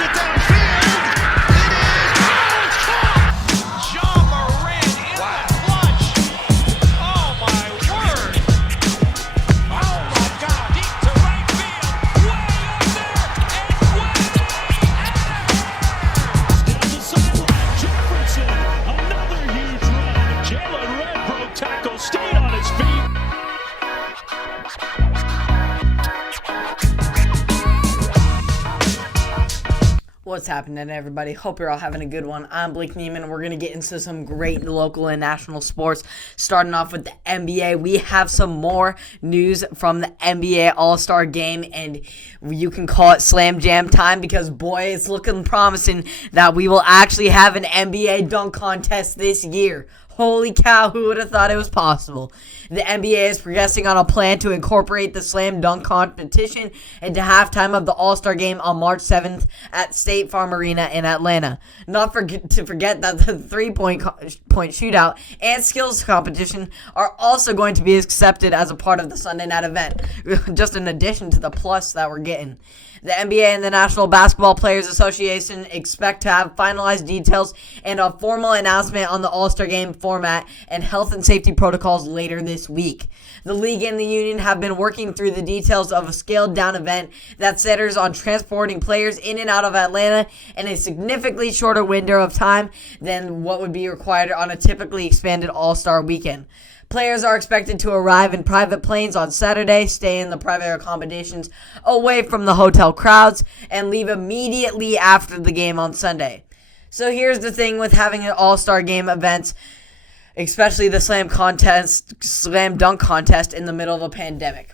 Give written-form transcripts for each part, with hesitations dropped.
it downfield. It is caught. John Moran in the clutch. Oh my word. Oh my God. Deep to right field. Way up there and way Down the sideline, Jefferson, another huge run. Jalen Red broke tackle, stayed on his feet. What's happening, everybody? Hope you're all having a good one. I'm Blake Neiman. We're going to get into some great local and national sports. Starting off with the NBA, we have some more news from the NBA All-Star Game, and you can call it Slam Jam time because, boy, it's looking promising that we will actually have an NBA dunk contest this year. Holy cow, who would have thought it was possible? The NBA is progressing on a plan to incorporate the slam dunk competition into halftime of the All-Star Game on March 7th at State Farm Arena in Atlanta. Not to forget that the three-point shootout and skills competition are also going to be accepted as a part of the Sunday night event, just in addition to the plus that we're getting. The NBA and the National Basketball Players Association expect to have finalized details and a formal announcement on the All-Star Game format and health and safety protocols later this week. The league and the union have been working through the details of a scaled-down event that centers on transporting players in and out of Atlanta in a significantly shorter window of time than what would be required on a typically expanded All-Star weekend. Players are expected to arrive in private planes on Saturday, stay in the private accommodations away from the hotel crowds, and leave immediately after the game on Sunday. So here's the thing with having an All-Star Game events, especially the slam dunk contest in the middle of a pandemic.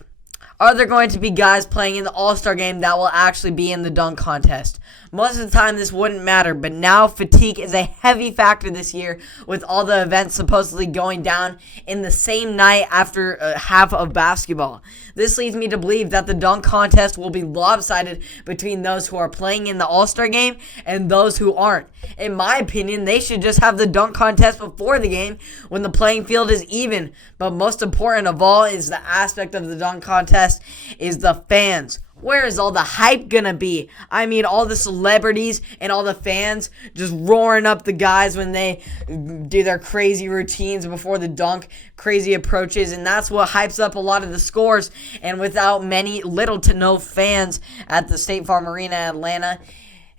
Are there going to be guys playing in the All-Star Game that will actually be in the dunk contest? Most of the time this wouldn't matter, but now fatigue is a heavy factor this year with all the events supposedly going down in the same night after half of basketball. This leads me to believe that the dunk contest will be lopsided between those who are playing in the All-Star Game and those who aren't. In my opinion, they should just have the dunk contest before the game when the playing field is even. But most important of all is the aspect of the dunk contest is the fans. Where is all the hype gonna be? I mean, all the celebrities and all the fans just roaring up the guys when they do their crazy routines before the dunk, crazy approaches, and that's what hypes up a lot of the scores. And without little to no fans at the State Farm Arena in Atlanta,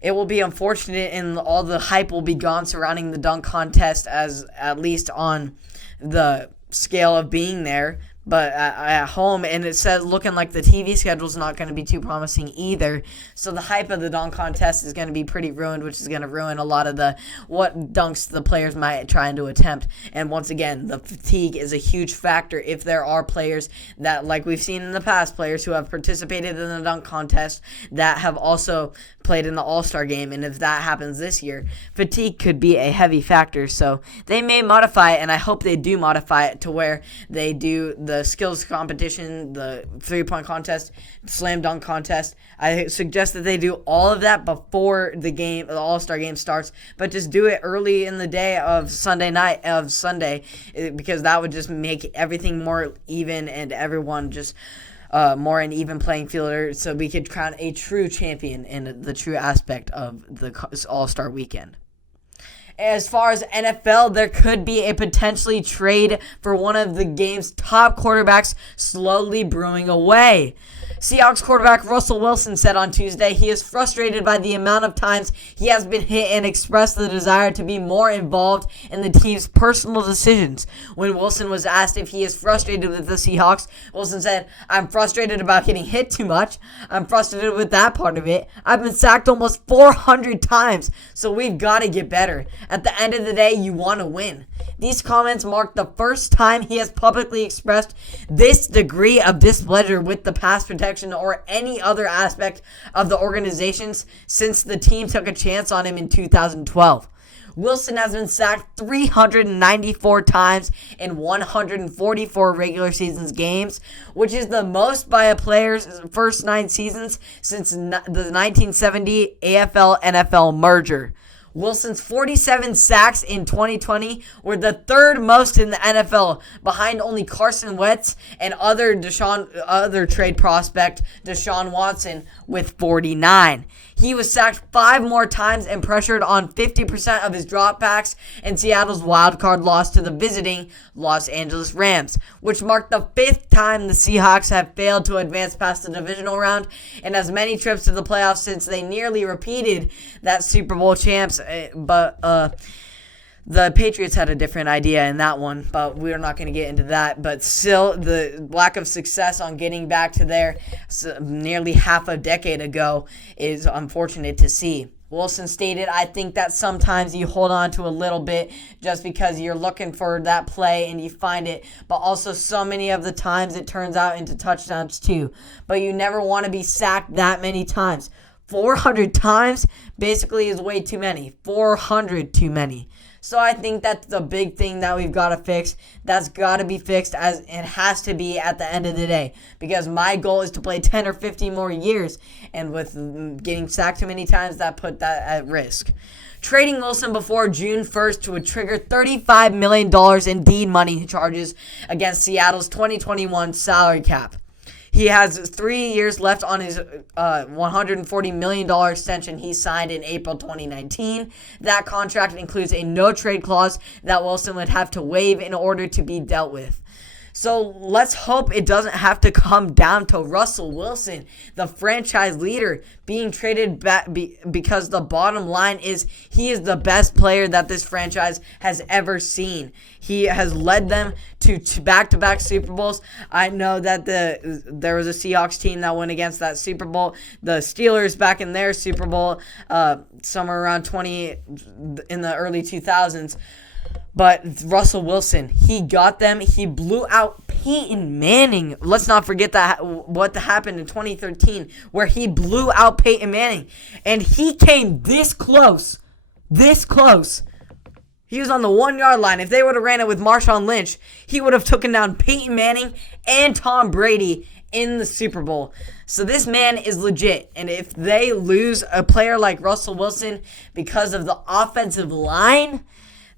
it will be unfortunate, and all the hype will be gone surrounding the dunk contest, as at least on the scale of being there. But at home, and it says looking like the TV schedule is not going to be too promising either. So the hype of the dunk contest is going to be pretty ruined, which is going to ruin a lot of what dunks the players might try to attempt. And once again, the fatigue is a huge factor if there are players that, like we've seen in the past, players who have participated in the dunk contest that have also played in the All-Star Game. And if that happens this year, fatigue could be a heavy factor. So they may modify it, and I hope they do modify it to where they do the skills competition, the three-point contest, slam dunk contest. I suggest that they do all of that before the All-Star Game starts, but just do it early in the day of Sunday, because that would just make everything more even and everyone just more an even playing field, so we could crown a true champion in the true aspect of the All-Star weekend. As far as NFL, there could be a potentially trade for one of the game's top quarterbacks slowly brewing away. Seahawks quarterback Russell Wilson said on Tuesday he is frustrated by the amount of times he has been hit and expressed the desire to be more involved in the team's personal decisions. When Wilson was asked if he is frustrated with the Seahawks, Wilson said, "I'm frustrated about getting hit too much. I'm frustrated with that part of it. I've been sacked almost 400 times, so we've got to get better. At the end of the day, you want to win." These comments mark the first time he has publicly expressed this degree of displeasure with the pass protection or any other aspect of the organizations since the team took a chance on him in 2012. Wilson has been sacked 394 times in 144 regular season games, which is the most by a player's first 9 seasons since the 1970 AFL-NFL merger. Wilson's 47 sacks in 2020 were the third most in the NFL, behind only Carson Wentz and other trade prospect Deshaun Watson with 49. He was sacked 5 more times and pressured on 50% of his dropbacks in Seattle's wildcard loss to the visiting Los Angeles Rams, which marked the 5th time the Seahawks have failed to advance past the divisional round and as many trips to the playoffs since they nearly repeated that Super Bowl champs. But the Patriots had a different idea in that one, but we're not going to get into that. But still, the lack of success on getting back to there nearly half a decade ago is unfortunate to see. Wilson stated, I think that sometimes you hold on to a little bit just because you're looking for that play and you find it, but also so many of the times it turns out into touchdowns too. But you never want to be sacked that many times. 400 times basically is way too many. 400 too many. So I think that's the big thing that we've got to fix. That's got to be fixed as it has to be at the end of the day. Because my goal is to play 10 or 15 more years. And with getting sacked too many times, that put that at risk. Trading Wilson before June 1st would trigger $35 million in deed money charges against Seattle's 2021 salary cap. He has 3 years left on his $140 million extension he signed in April 2019. That contract includes a no-trade clause that Wilson would have to waive in order to be dealt with. So let's hope it doesn't have to come down to Russell Wilson, the franchise leader, being traded back because the bottom line is he is the best player that this franchise has ever seen. He has led them to back-to-back Super Bowls. I know that there was a Seahawks team that went against that Super Bowl. The Steelers back in their Super Bowl somewhere around 20 in the early 2000s. But Russell Wilson, he got them. He blew out Peyton Manning. Let's not forget that what happened in 2013 where he blew out Peyton Manning. And he came this close. This close. He was on the 1-yard line. If they would have ran it with Marshawn Lynch, he would have taken down Peyton Manning and Tom Brady in the Super Bowl. So this man is legit. And if they lose a player like Russell Wilson because of the offensive line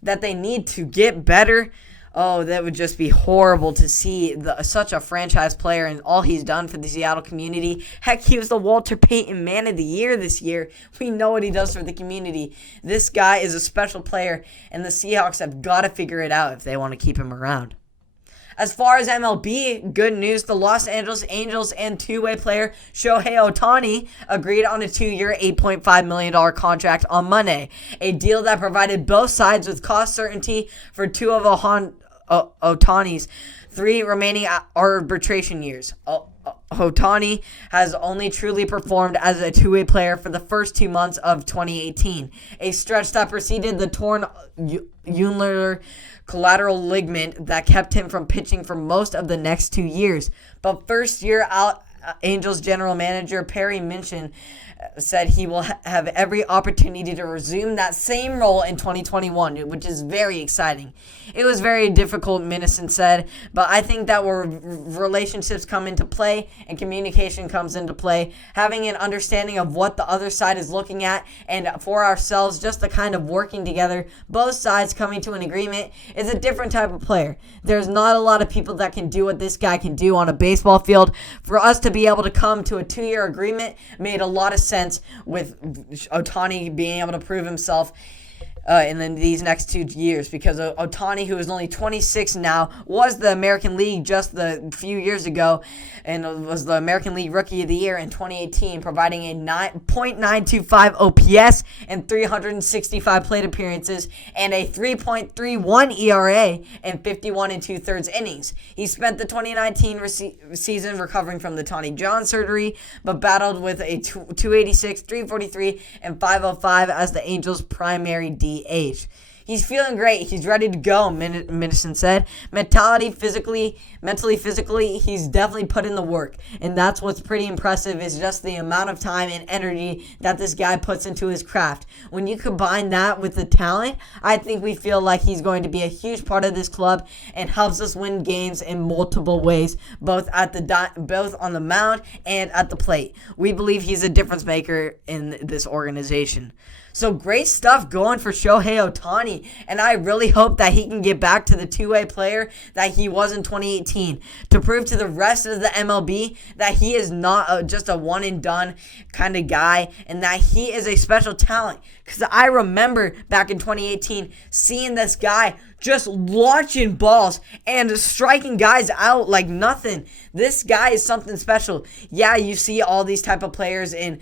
that they need to get better, oh, that would just be horrible to see such a franchise player and all he's done for the Seattle community. Heck, he was the Walter Payton Man of the Year this year. We know what he does for the community. This guy is a special player, and the Seahawks have got to figure it out if they want to keep him around. As far as MLB, good news, the Los Angeles Angels and two-way player Shohei Ohtani agreed on a 2-year, $8.5 million contract on Monday, a deal that provided both sides with cost certainty for 2 of Ohtani's 3 remaining arbitration years. Ohtani has only truly performed as a two-way player for the first 2 months of 2018, a stretch that preceded the torn ulnar collateral ligament that kept him from pitching for most of the next 2 years. But first year out, Angels general manager Perry Minasian said he will have every opportunity to resume that same role in 2021, which is very exciting. It was very difficult, Minasian said, but I think that where relationships come into play and communication comes into play, having an understanding of what the other side is looking at, and for ourselves, just the kind of working together, both sides coming to an agreement, is a different type of player. There's not a lot of people that can do what this guy can do on a baseball field. For us to be able to come to a 2-year agreement made a lot of sense with Ohtani being able to prove himself in these next 2 years, because Ohtani, who is only 26 now, was the American League just a few years ago and was the American League Rookie of the Year in 2018, providing a .925 OPS and 365 plate appearances and a 3.31 ERA and 51 2/3 innings. He spent the 2019 season recovering from the Tommy John surgery, but battled with a 286, 343, and 505 as the Angels' primary DH. He's feeling great. He's ready to go, Minasian said. Mentally, physically, he's definitely put in the work. And that's what's pretty impressive, is just the amount of time and energy that this guy puts into his craft. When you combine that with the talent, I think we feel like he's going to be a huge part of this club and helps us win games in multiple ways, both on the mound and at the plate. We believe he's a difference maker in this organization. So great stuff going for Shohei Ohtani. 2020. And I really hope that he can get back to the two-way player that he was in 2018 to prove to the rest of the MLB that he is not just a one-and-done kind of guy and that he is a special talent. Because I remember back in 2018 seeing this guy just launching balls and striking guys out like nothing. This guy is something special. Yeah, you see all these type of players in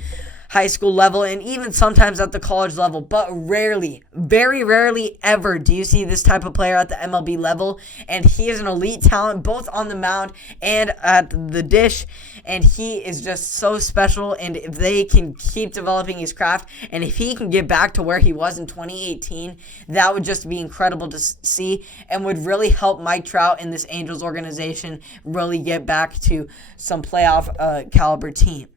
high school level and even sometimes at the college level, but rarely, very rarely ever do you see this type of player at the MLB level. And he is an elite talent both on the mound and at the dish, and he is just so special. And if they can keep developing his craft and if he can get back to where he was in 2018, that would just be incredible to see and would really help Mike Trout and this Angels organization really get back to some playoff caliber team.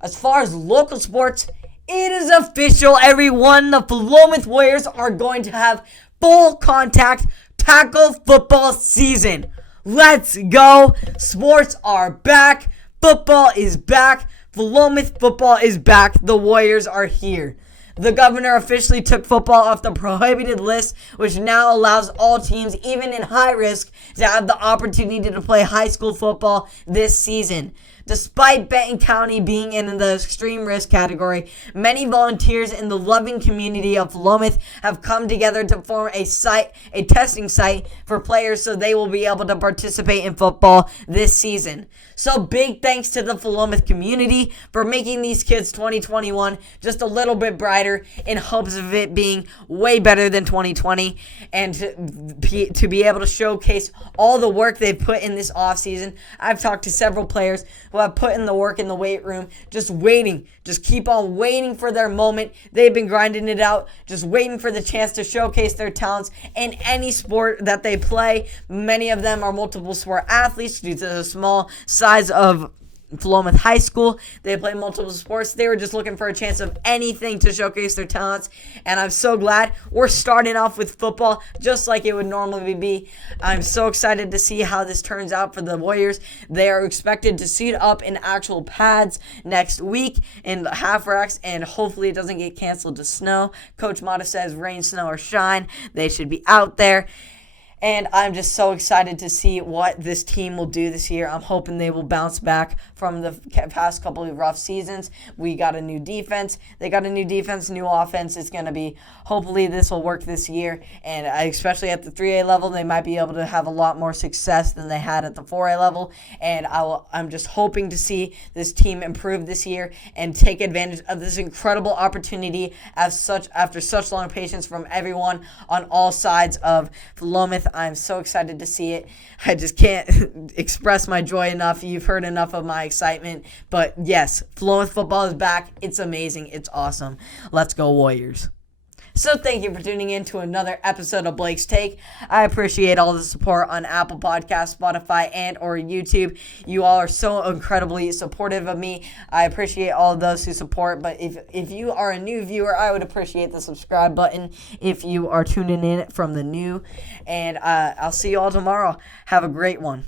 As far as local sports, it is official, everyone. The Willamette Warriors are going to have full contact tackle football season. Let's go. Sports are back. Football is back. Willamette football is back. The Warriors are here. The governor officially took football off the prohibited list, which now allows all teams, even in high risk, to have the opportunity to play high school football this season. Despite Benton County being in the extreme risk category, many volunteers in the loving community of Willamette have come together to form a testing site for players so they will be able to participate in football this season. So big thanks to the Willamette community for making these kids 2021 just a little bit brighter in hopes of it being way better than 2020 and to be able to showcase all the work they've put in this offseason. I've talked to several players who have put in the work in the weight room, just keep on waiting for their moment. They've been grinding it out, just waiting for the chance to showcase their talents in any sport that they play. Many of them are multiple sport athletes due to the small size of Willamette High School. They play multiple sports. They were just looking for a chance of anything to showcase their talents, and I'm so glad we're starting off with football just like it would normally be. I'm so excited to see how this turns out for the Warriors. They are expected to suit up in actual pads next week in the half racks, and hopefully it doesn't get canceled to snow. Coach Mata says rain, snow, or shine, they should be out there. And I'm just so excited to see what this team will do this year. I'm hoping they will bounce back from the past couple of rough seasons. We got a new defense. They got a new defense, new offense. It's going to be, hopefully this will work this year. And especially at the 3A level, they might be able to have a lot more success than they had at the 4A level. And I'm just hoping to see this team improve this year and take advantage of this incredible opportunity after such long patience from everyone on all sides of Willamette. I'm so excited to see it. I just can't express my joy enough. You've heard enough of my excitement. But yes, Willamette football is back. It's amazing. It's awesome. Let's go Warriors. So thank you for tuning in to another episode of Blake's Take. I appreciate all the support on Apple Podcasts, Spotify, and or YouTube. You all are so incredibly supportive of me. I appreciate all of those who support. But if you are a new viewer, I would appreciate the subscribe button if you are tuning in from the new. And I'll see you all tomorrow. Have a great one.